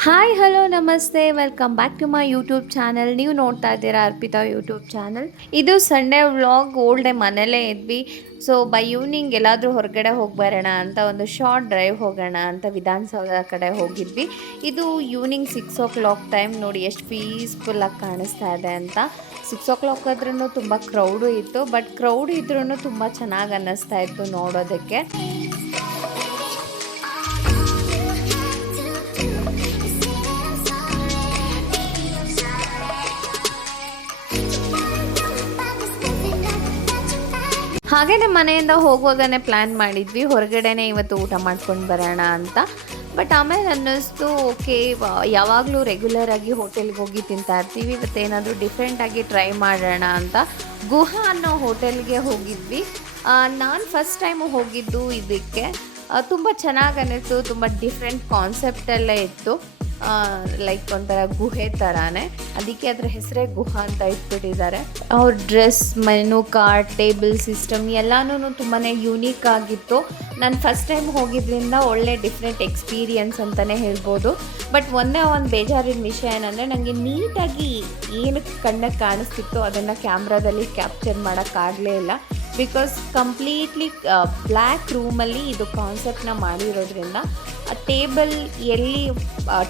Hi hello ನಮಸ್ತೆ welcome back to my YouTube channel ನೀವು ನೋಡ್ತಾ ಇದ್ದೀರಾ ಅರ್ಪಿತಾ ಯೂಟ್ಯೂಬ್ ಚಾನಲ್ ಇದು ಸಂಡೇ ವ್ಲಾಗ್ ಓಲ್ಡ್ ಡೇ ಮನೇಲೇ ಇದ್ವಿ. ಸೊ ಬೈ ಈವ್ನಿಂಗ್ ಎಲ್ಲಾದರೂ ಹೊರಗಡೆ ಹೋಗಿ ಬರೋಣ ಅಂತ ಒಂದು ಶಾರ್ಟ್ ಡ್ರೈವ್ ಹೋಗೋಣ ಅಂತ ವಿಧಾನಸೌಧ ಕಡೆ ಹೋಗಿದ್ವಿ. ಇದು evening six o'clock time ನೋಡಿ, ಎಷ್ಟು ಪೀಸ್ಫುಲ್ಲಾಗಿ ಕಾಣಿಸ್ತಾ ಇದೆ ಅಂತ. ಸಿಕ್ಸ್ ಓ ಕ್ಲಾಕ್ ಆದ್ರೂ ತುಂಬ ಕ್ರೌಡು ಇತ್ತು ಬಟ್ ಕ್ರೌಡ್ ಇದ್ರೂ ತುಂಬ ಚೆನ್ನಾಗಿ ಅನ್ನಿಸ್ತಾ ಇತ್ತು ನೋಡೋದಕ್ಕೆ. ಹಾಗೇನೆ ಮನೆಯಿಂದ ಹೋಗುವಾಗನೇ ಪ್ಲ್ಯಾನ್ ಮಾಡಿದ್ವಿ. ಹೊರಗಡೆನೆ ಇವತ್ತು ಊಟ ಮಾಡ್ಕೊಂಡು ಬರೋಣ ಅಂತ. ಬಟ್ ಆಮೇಲೆ ಅನ್ನಿಸ್ತು ಓಕೆ ಯಾವಾಗಲೂ ರೆಗ್ಯುಲರ್ ಆಗಿ ಹೋಟೆಲ್ಗೆ ಹೋಗಿ ತಿಂತಾ ಇರ್ತೀವಿ. ಇವತ್ತು ಏನಾದರೂ ಡಿಫ್ರೆಂಟಾಗಿ ಟ್ರೈ ಮಾಡೋಣ ಅಂತ ಗುಹಾ ಅನ್ನೋ ಹೋಟೆಲ್ಗೆ ಹೋಗಿದ್ವಿ. ನಾನು ಫಸ್ಟ್ ಟೈಮು ಹೋಗಿದ್ದು ಇದಕ್ಕೆ. ತುಂಬ ಚೆನ್ನಾಗಿ ಅನ್ನಿಸ್ತು, ತುಂಬ ಡಿಫ್ರೆಂಟ್ ಕಾನ್ಸೆಪ್ಟಲ್ಲೇ ಇತ್ತು. ಲೈಕ್ ಒಂಥರ ಗುಹೆ ಥರಾನೇ ಅದಕ್ಕೆ ಅದ್ರ ಹೆಸರೇ ಗುಹಾ ಅಂತ ಇಟ್ಬಿಟ್ಟಿದ್ದಾರೆ. ಅವ್ರ dress menu card table system ಎಲ್ಲಾನು ತುಂಬಾ ಯೂನೀಕ್ ಆಗಿತ್ತು. ನಾನು ಫಸ್ಟ್ ಟೈಮ್ ಹೋಗಿದ್ರಿಂದ ಒಳ್ಳೆ ಡಿಫ್ರೆಂಟ್ ಎಕ್ಸ್ಪೀರಿಯನ್ಸ್ ಅಂತಲೇ ಹೇಳ್ಬೋದು. ಬಟ್ ಒಂದೇ ಒಂದು ಬೇಜಾರಿನ ವಿಷಯ ಏನಂದರೆ ನನಗೆ ನೀಟಾಗಿ ಏನು ಕಣ್ಣಕ್ಕೆ ಕಾಣಿಸ್ತಿತ್ತು ಅದನ್ನು ಕ್ಯಾಮ್ರಾದಲ್ಲಿ ಕ್ಯಾಪ್ಚರ್ ಮಾಡೋಕ್ಕಾಗಲೇ ಇಲ್ಲ. ಬಿಕಾಸ್ ಕಂಪ್ಲೀಟ್ಲಿ ಬ್ಲ್ಯಾಕ್ ರೂಮಲ್ಲಿ ಇದು ಕಾನ್ಸೆಪ್ಟ್ನ ಮಾಡಿರೋದ್ರಿಂದ ಟೇಬಲ್ ಎಲ್ಲಿ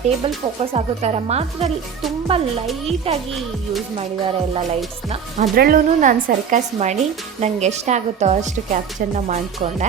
ಟೇಬಲ್ ಫೋಕಸ್ ಆಗೋ ಥರ ಮಾತ್ರ ತುಂಬ ಲೈಟಾಗಿ ಯೂಸ್ ಮಾಡಿದ್ದಾರೆ ಎಲ್ಲ ಲೈಟ್ಸ್ನ ಅದರಲ್ಲೂ ನಾನು ಸರ್ಕಸ್ ಮಾಡಿ ನಂಗೆ ಎಷ್ಟಾಗುತ್ತೋ ಅಷ್ಟು ಕ್ಯಾಪ್ಚರ್ನ ಮಾಡಿಕೊಂಡೆ.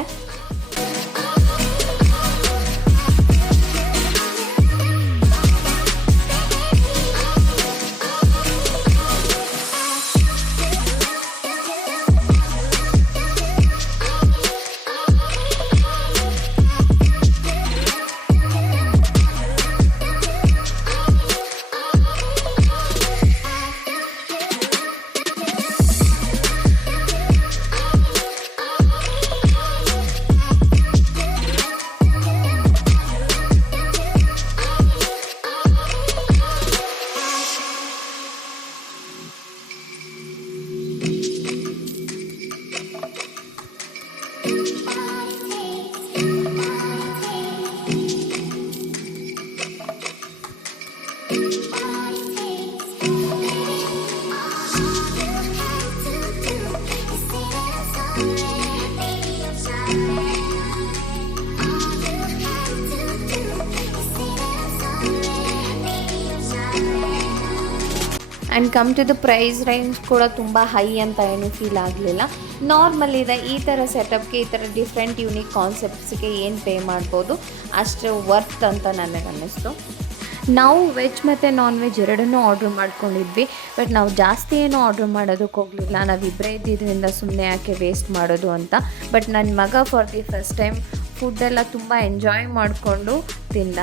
And come to the price range ಕೂಡ ತುಂಬ ಹೈ ಅಂತ ಏನು ಫೀಲ್ ಆಗಲಿಲ್ಲ. ನಾರ್ಮಲ್ ಇದೆ, ಈ ಥರ ಸೆಟಪ್ಗೆ ಈ ಥರ ಡಿಫ್ರೆಂಟ್ ಯೂನಿಕ್ ಕಾನ್ಸೆಪ್ಟ್ಸ್ಗೆ ಏನು ಪೇ ಮಾಡ್ಬೋದು, ಅಷ್ಟು ವರ್ತ್ ಅಂತ ನನಗೆ ಅನ್ನಿಸ್ತು. ನಾವು ವೆಜ್ ಮತ್ತು ನಾನ್ ವೆಜ್ ಎರಡನ್ನೂ ಆರ್ಡ್ರ್ ಮಾಡ್ಕೊಂಡಿದ್ವಿ ಬಟ್ ನಾವು ಜಾಸ್ತಿ ಏನು ಆರ್ಡ್ರ್ ಮಾಡೋದಕ್ಕೆ ಹೋಗಲಿಲ್ಲ. ನಾವಿಬ್ಬರೇ ಇದ್ದಿದ್ದರಿಂದ ಸುಮ್ಮನೆ ಯಾಕೆ ವೇಸ್ಟ್ ಮಾಡೋದು ಅಂತ. ಬಟ್ ನನ್ನ ಮಗ ಫಾರ್ ದಿ ಫಸ್ಟ್ ಟೈಮ್ ಫುಡ್ಡೆಲ್ಲ ತುಂಬ ಎಂಜಾಯ್ ಮಾಡಿಕೊಂಡು ತಿಂದ.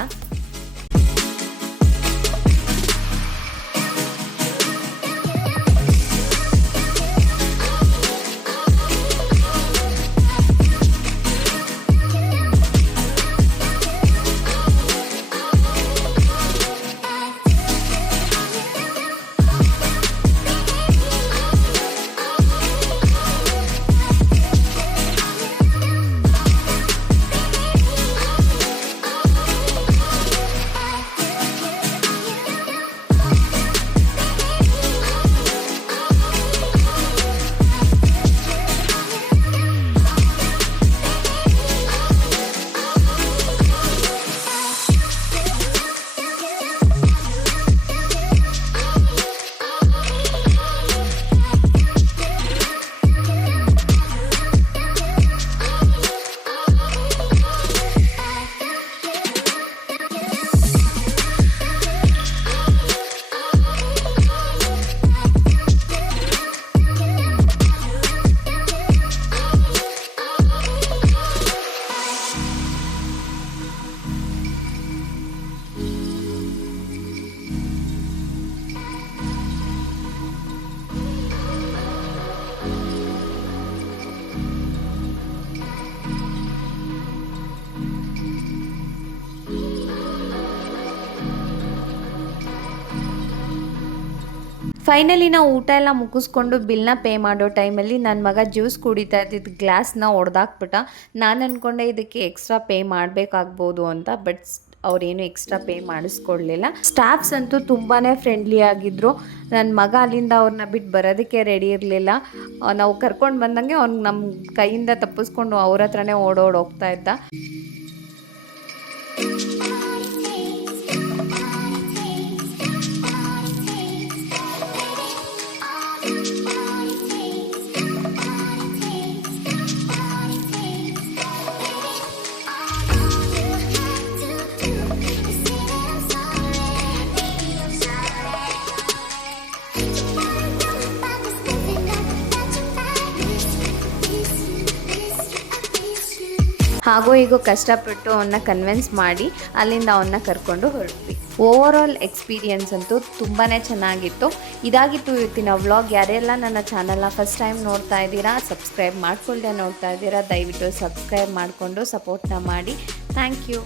ಫೈನಲಿ ನಾವು ಊಟ ಎಲ್ಲ ಮುಗಿಸ್ಕೊಂಡು ಬಿಲ್ನ ಪೇ ಮಾಡೋ ಟೈಮಲ್ಲಿ ನನ್ನ ಮಗ ಜ್ಯೂಸ್ ಕುಡಿತಾ ಇದ್ದಿದ್ದು ಗ್ಲಾಸ್ನ ಒಡೆದಾಕ್ಬಿಟ್ಟ. ನಾನು ಅಂದ್ಕೊಂಡೆ ಇದಕ್ಕೆ ಎಕ್ಸ್ಟ್ರಾ ಪೇ ಮಾಡಬೇಕಾಗ್ಬೋದು ಅಂತ ಬಟ್ ಅವ್ರೇನು ಎಕ್ಸ್ಟ್ರಾ ಪೇ ಮಾಡಿಸ್ಕೊಡ್ಲಿಲ್ಲ. ಸ್ಟಾಫ್ಸ್ ಅಂತೂ ತುಂಬಾ ಫ್ರೆಂಡ್ಲಿ ಆಗಿದ್ರು. ನನ್ನ ಮಗ ಅಲ್ಲಿಂದ ಅವ್ರನ್ನ ಬಿಟ್ಟು ಬರೋದಕ್ಕೆ ರೆಡಿ ಇರಲಿಲ್ಲ. ನಾವು ಕರ್ಕೊಂಡು ಬಂದಂಗೆ ಅವ್ನು ನಮ್ಮ ಕೈಯಿಂದ ತಪ್ಪಿಸ್ಕೊಂಡು ಅವ್ರ ಹತ್ರನೇ ಓಡೋಡೋಗ್ತಾ ಇದ್ದ. ಹಾಗೋ ಹೀಗೋ ಕಷ್ಟಪಟ್ಟು ಅವನ್ನ ಕನ್ವಿನ್ಸ್ ಮಾಡಿ ಅಲ್ಲಿಂದ ಅವನ್ನ ಕರ್ಕೊಂಡು ಹೊರಟ್ವಿ. ಓವರ್ ಆಲ್ ಎಕ್ಸ್ಪೀರಿಯನ್ಸ್ ಅಂತೂ ತುಂಬಾ ಚೆನ್ನಾಗಿತ್ತು. ಇದಾಗಿತ್ತು ಇವತ್ತಿನ ವ್ಲಾಗ್ ಯಾರೆಲ್ಲ ನನ್ನ ಚಾನಲ್ನ ಫಸ್ಟ್ ಟೈಮ್ ನೋಡ್ತಾ ಇದ್ದೀರಾ ಸಬ್ಸ್ಕ್ರೈಬ್ ಮಾಡ್ಕೊಳ್ದೆ ನೋಡ್ತಾ ಇದ್ದೀರಾ, ದಯವಿಟ್ಟು ಸಬ್ಸ್ಕ್ರೈಬ್ ಮಾಡಿಕೊಂಡು ಸಪೋರ್ಟ್ನ ಮಾಡಿ. Thank you